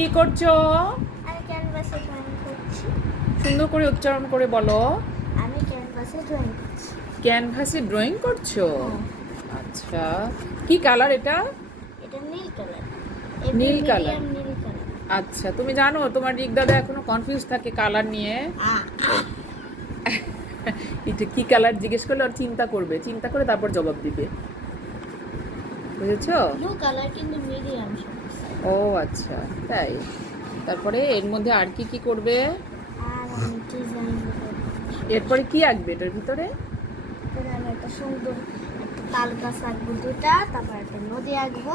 কি করছ? আমি ক্যানভাসে ড্রয়িং করছি। সুন্দর করে উচ্চারণ করে বলো। আমি ক্যানভাসে ড্রয়িং করছি। ক্যানভাসে ড্রয়িং করছ? হ্যাঁ। আচ্ছা। কি কালার এটা? এটা নীল কালার নীল কালার আচ্ছা তুমি জানো তোমার রিক দাদা এখনও কনফিউজ থাকে কালার নিয়ে। এটা কি কালার জিজ্ঞেস করলে আর চিন্তা করবে। চিন্তা করে তারপর জবাব দিবে। বুঝেছ? ও আচ্ছা তাই। তারপরে এর মধ্যে আর কি কি করবে? এরপরে কি আঁকবে এটার ভিতরে? একটা সুন্দর একটা তাল গাছ আঁকবো দুটা তারপর একটা নদী আঁকবো।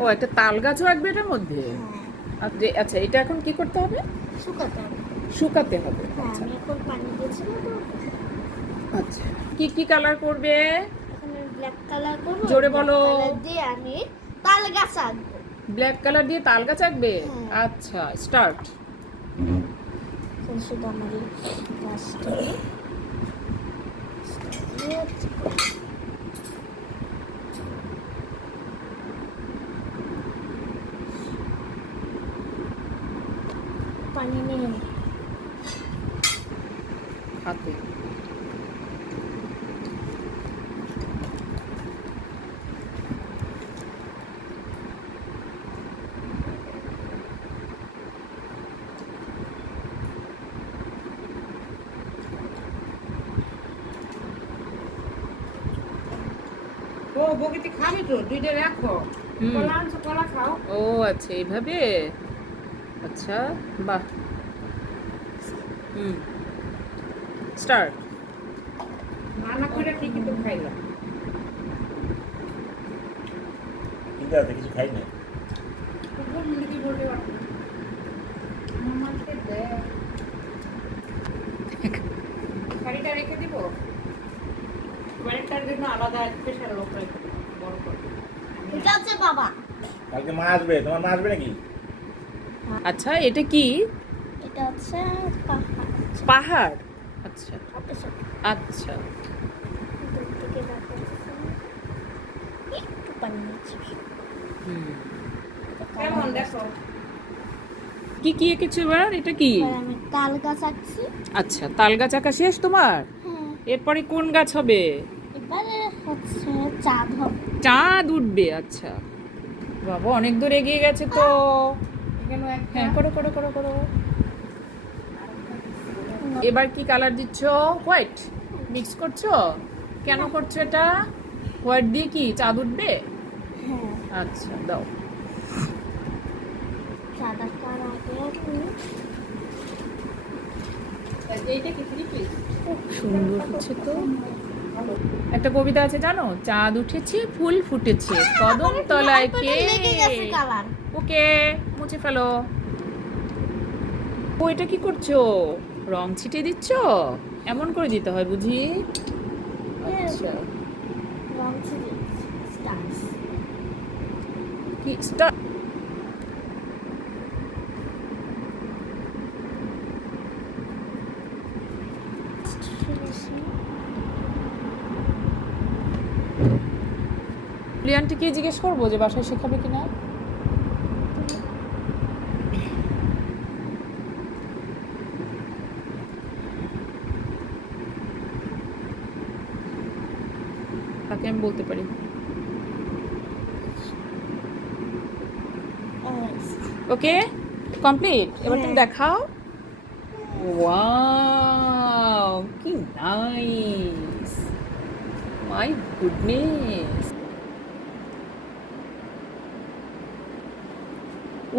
ও একটা তাল গাছও আঁকবে এটার মধ্যে? হ্যাঁ। আচ্ছা, আচ্ছা এটা এখন কি করতে হবে? শুকাতে হবে। শুকাতে হবে হ্যাঁ আচ্ছা। আমি এখন পানি দিয়েছিলাম আচ্ছা কি কি কালার করবে? ব্ল্যাক কালার করব জোরে বলো। দিয়ে আমি তাল গাছ আঁকবো। ব্ল্যাক কালার দিয়ে তাল গাছ আঁকবে? হ্যাঁ। আচ্ছা স্টার্ট শুধু আমার গাছটা পানি নিয়ে হাতে। বগিতে খাবি তো দুইটা রাখো। কলা আনছো কলা খাও। ও আচ্ছা এইভাবে? আচ্ছা বাহ। হুম। স্টার্ট। রান্না করে ঠিকই তো খাইলাম ঠিক আছে কিছু খাই না শাড়িটা রেখে দিব? আলাদা স্পেশাল লোক রেখে ঠিক আছে বাবা। কালকে মা আসবে তোমার মা আসবে নাকি? আচ্ছা এটা কি? এটা হচ্ছে পাহাড়। পাহাড়? আচ্ছা। আচ্ছা। একটু পানি কেমন দেখো? কি কি এঁকেছো এবার? এটা কি? আমি তাল গাছ আঁকছি। আচ্ছা তাল গাছ আঁকা শেষ তোমার? হ্যাঁ। এরপরে কোন গাছ হবে? চাঁদ হবে। চাঁদ উঠবে আচ্ছা। বাবা অনেক দূর এগিয়ে গেছে তো। এখানে হ্যাঁ করো করো করো করো। এবার কি কালার দিচ্ছ? হোয়াইট মিক্স করছ? কেন করছ এটা? হোয়াইট দিয়ে কি চাঁদ উঠবে? হ্যাঁ। আচ্ছা দাও। সুন্দর হচ্ছে তো। একটা কবিতা আছে জানো? চাঁদ উঠেছে ফুল ফুটেছে কদম তলায় কে? ওকে মুছে ফেলো। ও এটা কি করছ? রং ছিটিয়ে দিচ্ছ? এমন করে দিতে হয় বুঝি? আচ্ছা। রং কি স্টার ফিনিশিং প্রিয়ান্টিকে জিজ্ঞেস করব যে বাসায় শেখাবে কিনা? তাকে আমি বলতে পারি। ওকে? কমপ্লিট? এবার তুমি হ্যাঁ। দেখাও। ওয়াও কি নাইস। My goodness.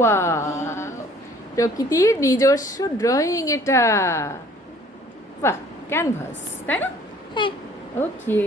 ওয়াও প্রকৃতির নিজস্ব ড্রয়িং এটা। বাহ ক্যানভাস তাই না? হ্যাঁ। ওকে